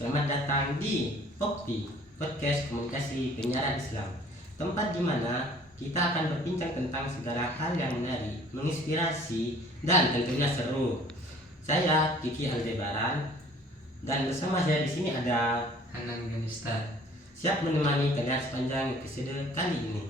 Selamat datang di Pokpi, Podcast Komunikasi Penyiaran Islam. Tempat di mana kita akan berbincang tentang segala hal yang menarik, menginspirasi, dan tentunya seru. Saya Kiki Aldebaran dan bersama saya di sini ada Hanan Ganista. Siap menemani kalian sepanjang episode kali ini.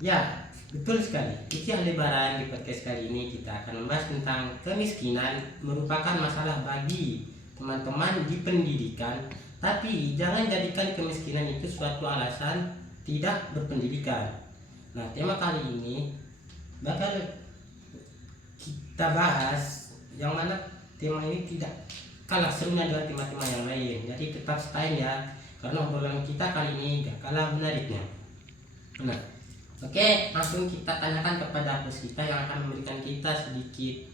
Ya, betul sekali. Kiki Aldebaran. Di podcast kali ini kita akan membahas tentang kemiskinan merupakan masalah bagi teman-teman di pendidikan, tapi jangan jadikan kemiskinan itu suatu alasan tidak berpendidikan. Nah, tema kali ini bakal kita bahas yang mana tema ini tidak kalah serunya dengan tema-tema yang lain. Jadi tetap stay ya, karena obrolan kita kali ini gak kalah menariknya. Nah, oke, langsung kita tanyakan kepada host kita yang akan memberikan kita sedikit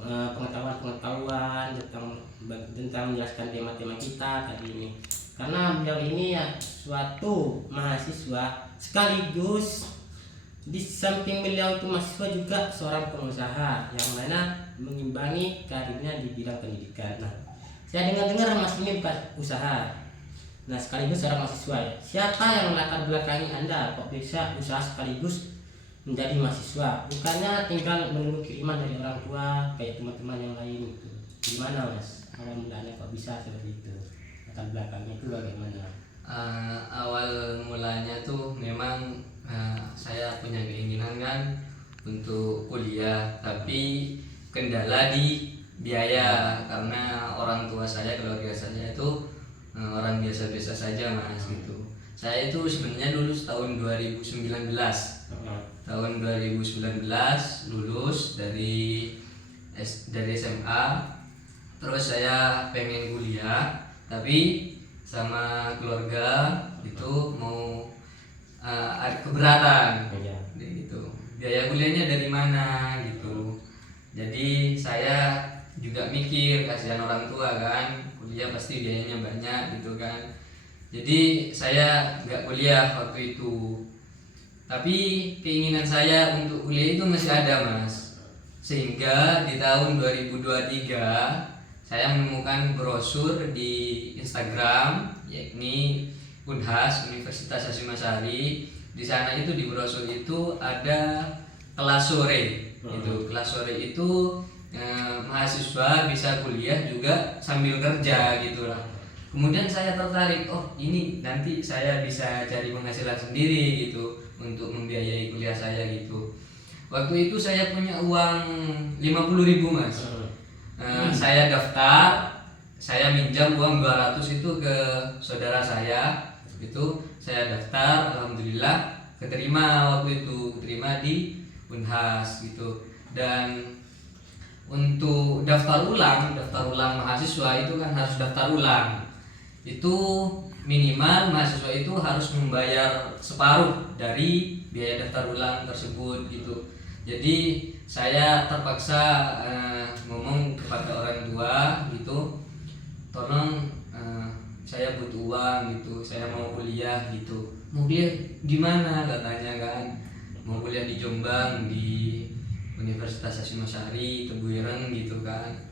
pengetahuan tentang menjelaskan tema-tema kita kali ini. Karena beliau ini ya suatu mahasiswa sekaligus di samping beliau itu mahasiswa juga seorang pengusaha yang mana mengimbangi karirnya di bidang pendidikan. Nah, saya dengar Mas ini bukan usaha. Nah, sekaligus seorang mahasiswa ya. Siapa yang melatar belakangi Anda kok bisa usaha sekaligus menjadi mahasiswa? Bukannya tinggal menunggu kiriman dari orang tua kayak teman-teman yang lain itu. Gimana Mas? Awal mulanya kok bisa seperti itu? Latar belakangnya itu bagaimana? Awal mulanya tuh memang saya punya keinginan kan untuk kuliah, tapi kendala di biaya karena orang tua saya, keluarga saya itu orang biasa-biasa saja Mas gitu. Saya itu sebenarnya lulus tahun 2019. Tahun 2019 lulus dari SMA. Terus saya pengen kuliah, tapi sama keluarga itu mau keberatan gitu. Biaya kuliahnya dari mana gitu. Jadi saya juga mikir, kasihan orang tua kan, kuliah pasti biayanya banyak gitu kan. Jadi saya nggak kuliah waktu itu. Tapi keinginan saya untuk kuliah itu masih ada Mas. Sehingga di tahun 2023 saya menemukan brosur di Instagram, yakni Unhas, Universitas Hasyim Asy'ari. Di sana itu di brosur itu ada kelas sore. Itu kelas sore itu mahasiswa bisa kuliah juga sambil kerja gitu lah. Kemudian saya tertarik, oh ini nanti saya bisa cari penghasilan sendiri gitu untuk membiayai kuliah saya gitu. Waktu itu saya punya uang 50.000 Mas. Saya daftar, saya minjam uang 200 itu ke saudara saya. Itu saya daftar, alhamdulillah keterima waktu itu, keterima di Unhas gitu. Dan untuk daftar ulang mahasiswa itu kan harus daftar ulang. Itu minimal mahasiswa itu harus membayar separuh dari biaya daftar ulang tersebut gitu. Jadi saya terpaksa ngomong kepada orang tua gitu, tolong saya butuh uang gitu, saya mau kuliah gitu. Mau kuliah di mana katanya kan? Mau kuliah di Jombang di Universitas Hasyim Asy'ari Tebuireng gitu kan.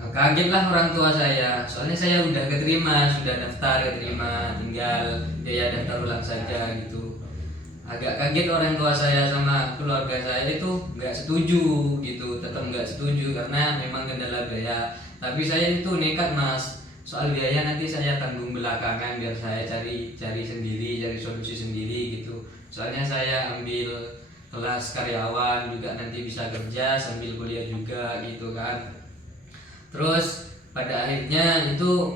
Kagetlah orang tua saya, soalnya saya udah sudah daftar keterima, tinggal biaya daftar ulang saja gitu. Agak kaget orang tua saya sama keluarga saya itu nggak setuju gitu, tetap nggak setuju karena memang kendala biaya. Tapi saya itu nekat Mas, soal biaya nanti saya tanggung belakangan, biar saya cari sendiri, cari solusi sendiri gitu. Soalnya saya ambil kelas karyawan juga, nanti bisa kerja sambil kuliah juga gitu kan. Terus pada akhirnya itu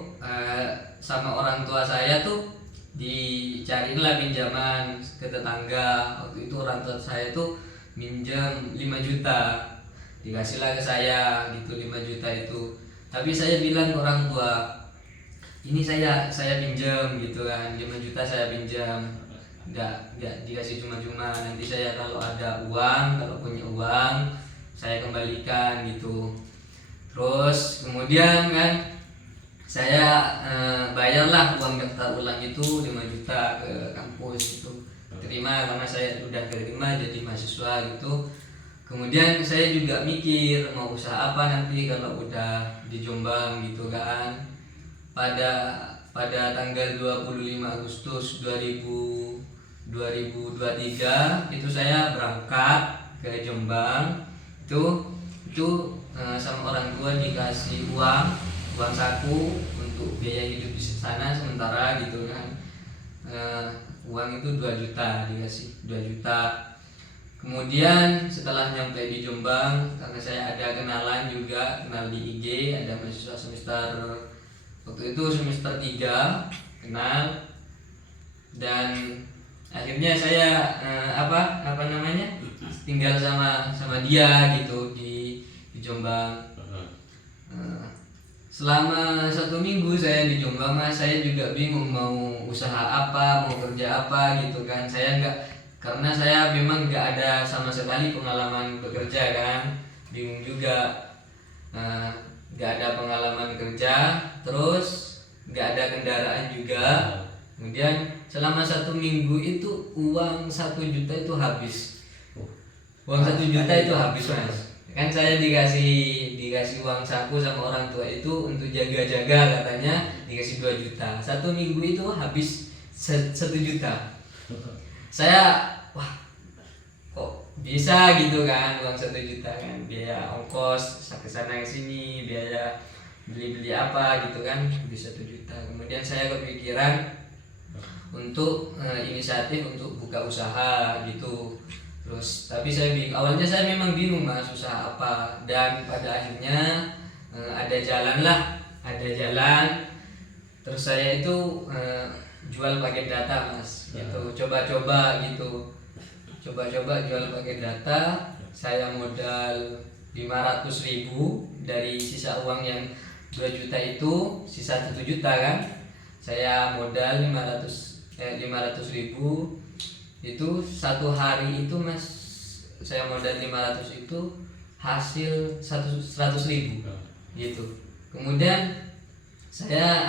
sama orang tua saya tuh dicarilah pinjaman ke tetangga. Waktu itu orang tua saya tuh minjam 5 juta, dikasihlah ke saya gitu 5 juta itu. Tapi saya bilang ke orang tua, ini saya pinjam gitu kan, 5 juta saya pinjam, nggak dikasih cuma-cuma, nanti saya kalau ada uang, kalau punya uang saya kembalikan gitu. Terus kemudian kan saya bayarlah uang daftar ulang itu 5 juta ke kampus itu, terima karena saya udah terima jadi mahasiswa gitu. Kemudian saya juga mikir mau usaha apa nanti kalau udah di Jombang gitu kan. pada tanggal 25 Agustus 2023 itu saya berangkat ke Jombang. Itu sama orang tua dikasih uang saku untuk biaya hidup di sana sementara gitu kan. Uang itu 2 juta, dikasih 2 juta. Kemudian setelah nyampe di Jombang, karena saya ada kenalan juga, kenal di IG, ada mahasiswa semester waktu itu semester 3 kenal, dan akhirnya saya apa namanya tinggal sama dia gitu di Jombang. Selama 1 minggu saya di Jombang Mas, saya juga bingung mau usaha apa, mau kerja apa gitu kan. Saya karena saya memang nggak ada sama sekali pengalaman bekerja kan, bingung juga. Nggak ada pengalaman kerja, terus nggak ada kendaraan juga. Kemudian selama 1 minggu itu uang 1 juta itu habis. Uang 1 juta itu habis Mas. Kan saya dikasih uang saku sama orang tua itu untuk jaga-jaga, katanya dikasih 2 juta. 1 minggu itu habis 1 juta. Saya wah, kok bisa gitu kan, uang 1 juta kan, biaya ongkos ke sana ke sini, biaya beli apa gitu kan, habis 1 juta. Kemudian saya kepikiran untuk inisiatif untuk buka usaha gitu. Terus tapi awalnya saya memang bingung Mas usaha apa, dan pada akhirnya ada jalan. Terus saya itu jual paket data Mas gitu, coba-coba jual paket data. Saya modal 500.000 dari sisa uang yang 2 juta itu, sisa 1 juta kan, saya modal 500.000 itu 1 hari itu Mas. Saya modal 500 itu hasil 100.000 gitu. Kemudian saya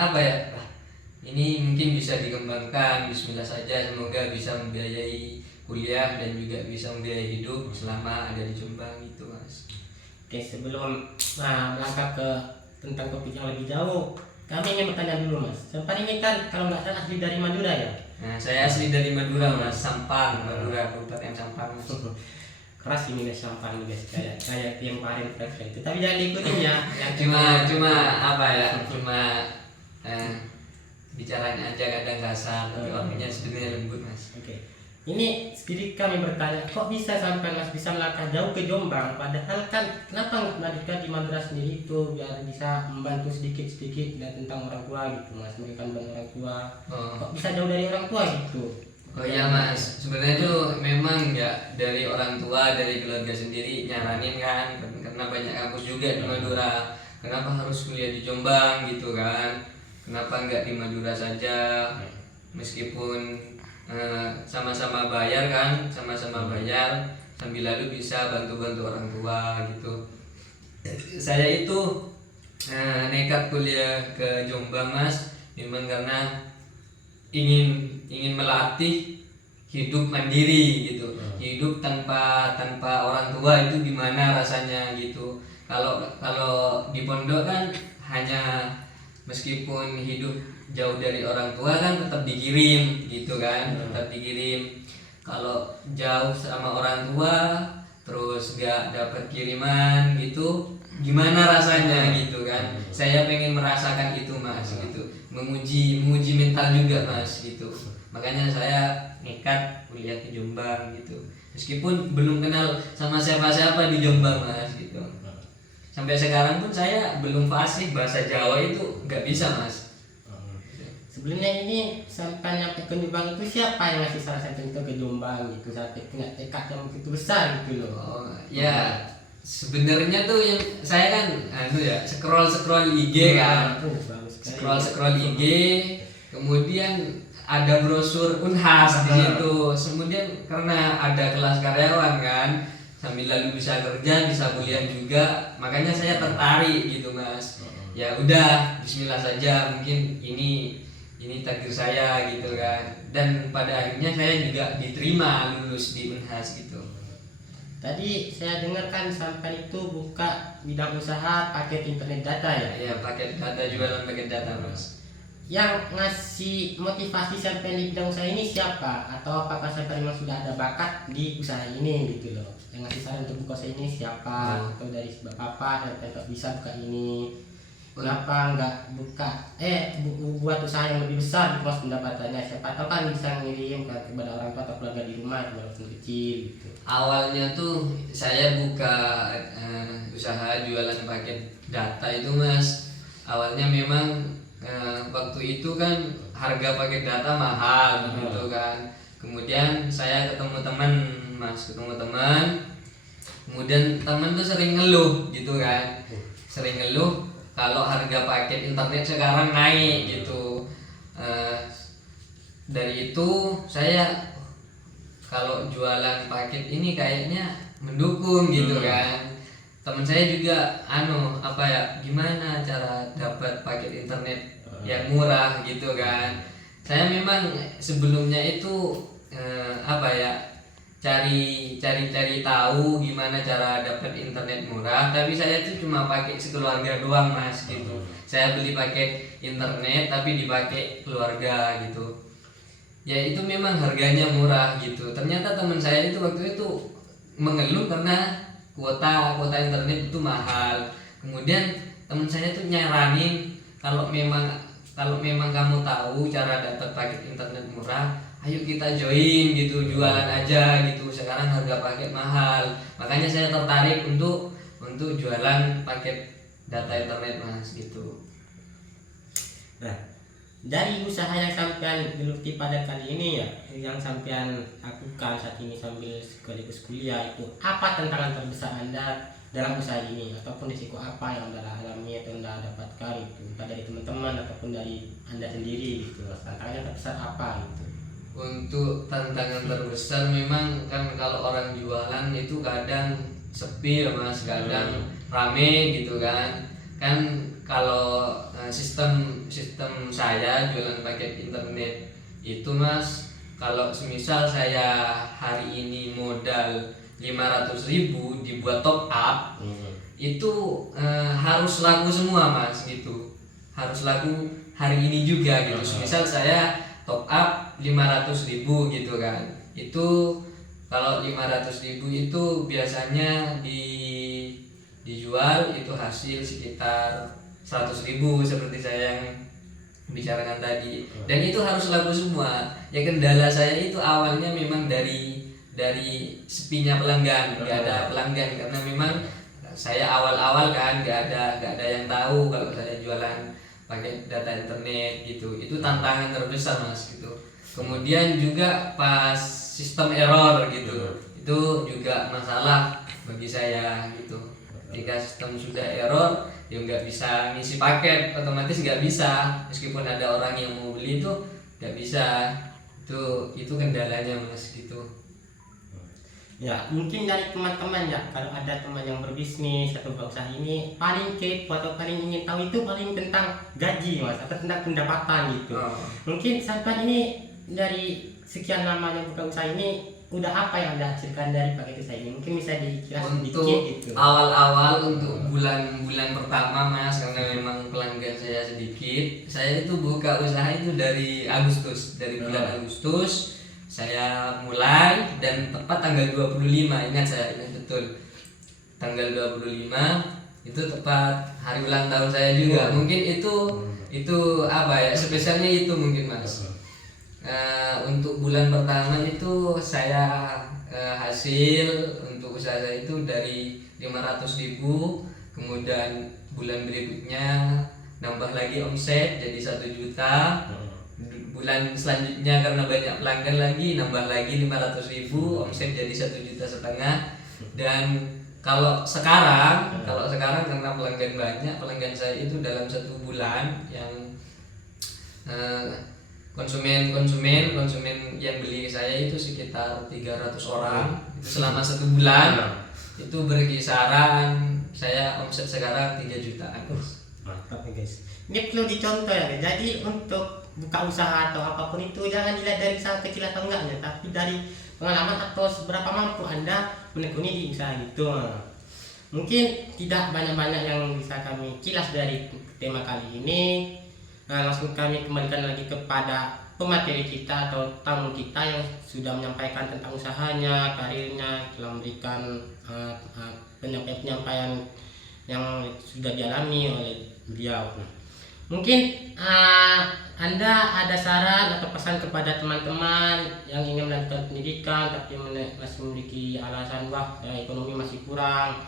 ini mungkin bisa dikembangkan, bismillah saja, semoga bisa membiayai kuliah dan juga bisa membiayai hidup selama ada di Jombang itu Mas. Oke, sebelum melangkah ke tentang topik yang lebih jauh, kami ingin bertanya dulu Mas. Sempat ini kan kalau nggak salah asli dari Madura ya? Nah, saya asli dari Madura Mas, Sampang, Madura, Kabupaten Sampang Mas. Keras ini guys, Sampang nih guys, kayak yang kemarin itu. Tapi jangan diikutin ya. Cuma bicaranya aja kadang kasar, tapi orangnya sebenarnya lembut Mas. Oke. Ini sedikit kami bertanya, kok bisa sampai Mas bisa melangkah jauh ke Jombang? Padahal kan kenapa nggak melanjutkan di Madura sendiri itu biar bisa membantu sedikit-sedikit dan tentang orang tua gitu Mas, memberikan bantuan orang tua. Kok bisa jauh dari orang tua gitu? Oh iya Mas, sebenarnya tuh memang nggak dari orang tua, dari keluarga sendiri nyaranin kan, karena banyak kampus juga di Madura. Kenapa harus kuliah di Jombang gitu kan? Kenapa nggak di Madura saja? Meskipun sama-sama bayar kan, sama-sama bayar, sambil lalu bisa bantu-bantu orang tua gitu. Saya itu nekat kuliah ke Jombang Mas, memang karena ingin melatih hidup mandiri gitu, hidup tanpa orang tua itu gimana rasanya gitu. Kalau di pondok kan hanya meskipun hidup jauh dari orang tua kan tetap dikirim gitu kan, tetap dikirim. Kalau jauh sama orang tua terus gak dapat kiriman gitu, gimana rasanya gitu kan. Saya pengen merasakan itu Mas gitu, menguji mental juga Mas gitu. Makanya saya nekat kuliah di Jombang gitu, meskipun belum kenal sama siapa-siapa di Jombang Mas gitu. Sampai sekarang pun saya belum fasih bahasa Jawa itu nggak bisa Mas. Sebelumnya ini sampai nyampe ke Jombang itu siapa yang ngasih salah satu itu ke Jombang gitu sampai punya tekad yang begitu besar gitu loh? Ya sebenarnya tuh yang saya kan scroll IG kan, scroll IG, kemudian ada brosur Unhas di situ. Kemudian karena ada kelas karyawan kan, sambil lalu bisa kerja, bisa kuliah juga, makanya saya tertarik gitu Mas. Ya udah, bismillah saja, mungkin ini takdir saya gitu kan. Dan pada akhirnya saya juga diterima lulus di Unhas gitu. Tadi saya dengarkan sampai itu buka bidang usaha paket internet data ya. Ya paket data, jualan paket data mas. Yang ngasih motivasi sampai di bidang usaha ini siapa? Atau apakah sampai memang sudah ada bakat di usaha ini gitu loh? Yang ngasih saran untuk buka usaha ini siapa? Atau dari sebab apa sampai kok bisa buka ini? Kenapa nggak buat usaha yang lebih besar gitu mas pendapatannya? Siapa tahu kan bisa ngirim kepada orang tua atau keluarga di rumah walaupun kecil gitu. Awalnya tuh saya buka usaha jualan paket data itu mas. Awalnya memang waktu itu kan harga paket data mahal gitu kan. Kemudian saya ketemu teman mas, kemudian teman tuh sering ngeluh gitu kan, sering ngeluh kalau harga paket internet sekarang naik gitu. Dari itu saya kalau jualan paket ini kayaknya mendukung gitu kan. Teman saya juga gimana cara dapat paket internet yang murah gitu kan. Saya memang sebelumnya itu cari tahu gimana cara dapat internet murah, tapi saya itu cuma pakai sekeluarga doang mas gitu. Saya beli paket internet tapi dipakai keluarga gitu. Ya itu memang harganya murah gitu. Ternyata teman saya itu waktu itu mengeluh karena kuota internet itu mahal. Kemudian teman saya itu nyaranin kalau memang kamu tahu cara dapat paket internet murah, ayo kita join gitu, jualan aja gitu. Sekarang harga paket mahal. Makanya saya tertarik untuk jualan paket data internet mas gitu. Nah, dari usaha yang sampean geluti pada kali ini ya, yang sampean lakukan saat ini sambil sekaligus kuliah, itu apa tantangan terbesar Anda dalam usaha ini, ataupun risiko apa yang Anda alami atau Anda dapatkan itu, entah dari teman-teman ataupun dari Anda sendiri gitu. Tantangannya terbesar apa gitu? Untuk tantangan terbesar memang kan kalau orang jualan itu kadang sepi ya mas, kadang rame gitu kan. Kan kalau sistem saya jualan paket internet itu mas, kalau semisal saya hari ini modal 500.000 dibuat top up, itu harus laku semua mas gitu, harus laku hari ini juga gitu. Semisal saya top up 500.000 gitu kan, itu kalau 500.000 itu biasanya dijual itu hasil sekitar 100.000 seperti saya yang bicarakan tadi, dan itu harus laku semua. Ya kendala saya itu awalnya memang dari sepinya pelanggan, nggak ada pelanggan karena memang saya awal-awal kan nggak ada yang tahu kalau saya jualan pakai data internet gitu. Itu tantangan terbesar mas gitu. Kemudian juga pas sistem error gitu, itu juga masalah bagi saya gitu. Ketika sistem sudah error, ya nggak bisa ngisi paket, otomatis nggak bisa. Meskipun ada orang yang mau beli itu nggak bisa. Itu kendalanya mas gitu. Ya mungkin dari teman-teman ya, kalau ada teman yang berbisnis atau berusaha ini paling kepo atau paling ingin tahu itu paling tentang gaji mas, atau tentang pendapatan gitu. Mungkin sampai ini dari sekian lamanya buka usaha ini udah apa yang Anda hasilkan dari paket usaha ini? Mungkin bisa dijelaskan sedikit gitu. Awal-awal untuk bulan-bulan pertama mas, karena memang pelanggan saya sedikit, saya itu buka usaha itu dari bulan Agustus saya mulai, dan tepat tanggal 25, ingat betul tanggal 25 itu tepat hari ulang tahun saya juga. Mungkin itu spesialnya itu mungkin mas. Untuk bulan pertama itu saya hasil untuk usaha saya itu dari 500.000, kemudian bulan berikutnya nambah lagi omset jadi 1 juta. Bulan selanjutnya karena banyak pelanggan lagi nambah lagi 500.000, omset jadi 1,5 juta. Dan kalau sekarang karena pelanggan banyak, pelanggan saya itu dalam 1 bulan yang konsumen yang beli saya itu sekitar 300 orang. Itu selama 1 bulan itu berkisaran saya omset sekarang 3 jutaan. Mantap nih guys. Ini perlu dicontoh ya. Jadi untuk buka usaha atau apapun itu jangan dilihat dari usaha kecil atau enggaknya, tapi dari pengalaman atau seberapa mampu Anda menekuni di usaha gitu. Mungkin tidak banyak-banyak yang bisa kami kilas dari tema kali ini. Langsung kami kembalikan lagi kepada pemateri kita atau tamu kita yang sudah menyampaikan tentang usahanya, karirnya, telah memberikan penyampaian yang sudah dialami oleh beliau. Mungkin Anda ada saran atau pesan kepada teman-teman yang ingin melanjutkan pendidikan tapi masih memiliki alasan ekonomi masih kurang,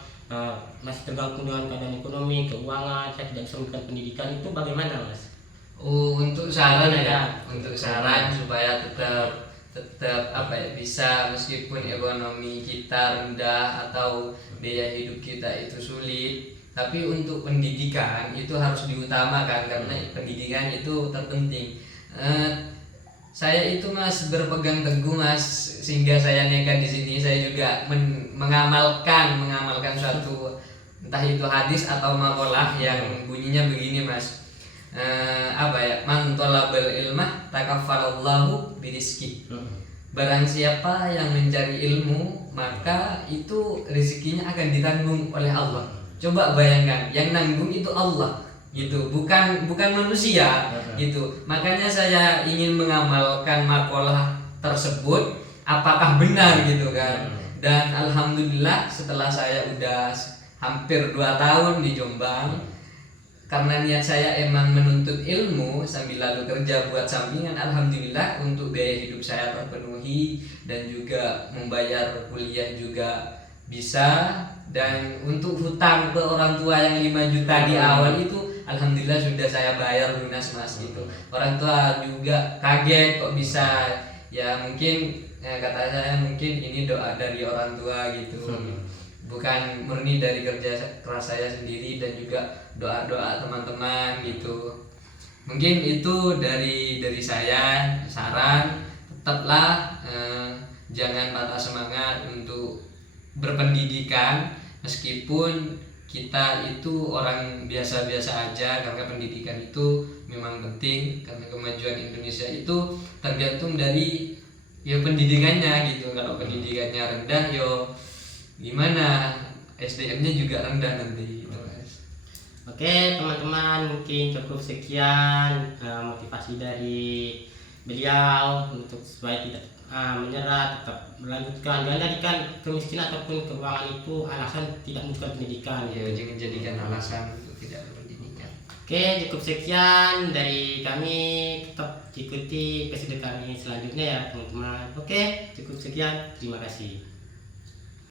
masih tergantung dengan keadaan ekonomi, keuangan, saya tidak bisa melanjutkan pendidikan, itu bagaimana, Mas? Untuk saran ya, untuk saran supaya tetap apa ya, bisa meskipun ekonomi kita rendah atau biaya hidup kita itu sulit, tapi untuk pendidikan itu harus diutamakan karena pendidikan itu terpenting. Saya itu Mas berpegang teguh Mas, sehingga saya nekat di sini. Saya juga mengamalkan suatu entah itu hadis atau makalah yang bunyinya begini Mas. Man talabal ilmah takaffalallahu birizki. Barang siapa yang mencari ilmu, maka itu rezekinya akan ditanggung oleh Allah. Coba bayangkan, yang nanggung itu Allah gitu, bukan manusia gitu. Makanya saya ingin mengamalkan makalah tersebut apakah benar gitu kan. Dan alhamdulillah setelah saya udah hampir 2 tahun di Jombang, karena niat saya emang menuntut ilmu sambil lalu kerja buat sampingan, alhamdulillah untuk biaya hidup saya terpenuhi dan juga membayar kuliah juga bisa, dan untuk hutang ke orang tua yang 5 juta di awal itu alhamdulillah sudah saya bayar lunas Mas gitu. Orang tua juga kaget kok bisa, ya mungkin kata saya mungkin ini doa dari orang tua gitu. Bukan murni dari kerja keras saya sendiri dan juga doa-doa teman-teman gitu. Mungkin itu dari saya, saran tetaplah jangan patah semangat untuk berpendidikan meskipun kita itu orang biasa-biasa aja, karena pendidikan itu memang penting karena kemajuan Indonesia itu tergantung dari ya pendidikannya gitu. Kalau pendidikannya rendah gimana, SDM-nya juga rendah nanti gitu Mas. Oke teman-teman, mungkin cukup sekian motivasi dari beliau untuk supaya tidak menyerah, tetap melanjutkan. Jangan jadikan kemiskinan ataupun keuangan itu alasan tidak melanjutkan pendidikan. Ya, jangan jadikan alasan untuk tidak berpendidikan. Oke, cukup sekian dari kami. Tetap ikuti episode kami selanjutnya ya teman-teman. Oke, cukup sekian. Terima kasih.